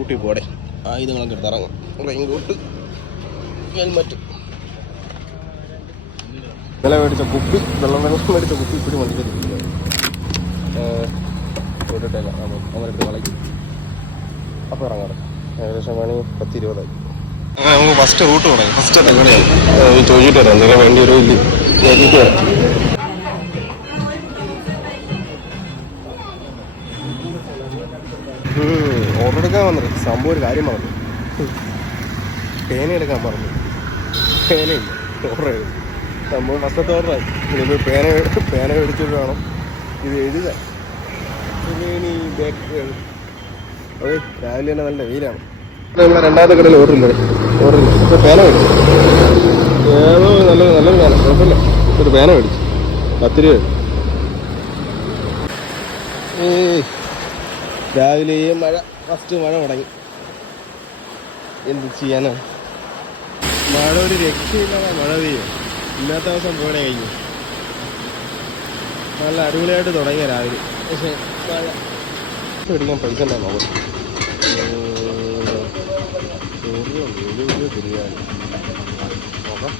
ഊട്ടി പോടെ ആയുധങ്ങളൊക്കെ എടുത്ത് ഇറങ്ങും. Raincoat, helmet. ഇന്നലെ മേടിച്ച കുപ്പി, വെള്ളം മേടിച്ച കുപ്പി ഇപ്പോഴും വണ്ടിയിട്ടില്ല. പോയിട്ടില്ല, നമ്മളെടുത്ത് കളയും. അപ്പോൾ ഇറങ്ങാറ്. ഏകദേശം മണി 10:20. നമുക്ക് ഫസ്റ്റ് റൂട്ട് തുടങ്ങി. ഫസ്റ്റ് എങ്ങനെയാണ് ചോദിച്ചിട്ട് വരാം, എന്തെങ്കിലും വേണ്ടി ഒരു ഇല്ല നോക്കിയിട്ട് വരാം. ഓർഡർ എടുക്കാൻ വന്നത് സംഭവം ഒരു കാര്യം പറഞ്ഞു. പേന എടുക്കാൻ പറഞ്ഞു. പേനയില്ല, ഓർഡർ ചെയ്തു. സംഭവം ഫസ്റ്റത്തെ ഓർഡറായി. ഇനിയിപ്പോൾ പേന മേടിച്ചിട്ട് വേണം ഇത് എഴുതാൻ. പിന്നെ ഇനി ബാക്ക് അത് രാവിലെ തന്നെ നല്ല വെയിലാണ്. നമ്മളെ രണ്ടാമത്തെ കടയിൽ ഓർഡറില്ല. ഇപ്പോൾ പേന മേടിച്ചു. ഏതോ നല്ലൊരു പേന, കുഴപ്പമില്ല. ഒരു പേന മേടിച്ചു 10 രൂപ. രാവിലെ മഴ, ഫസ്റ്റ് മഴ തുടങ്ങി. എന്ത് ചെയ്യാനാണ്? മഴ ഒരു രക്ഷയില്ലാതെ മഴ പെയ്യും. ഇന്നത്തെ ദിവസം പോലെ കഴിഞ്ഞു. നല്ല അടിപൊളിയായിട്ട് തുടങ്ങിയ രാവിലെ. പക്ഷേ മഴ മേടിക്കാൻ പൈസ ഉണ്ടാകും. നോക്കാം.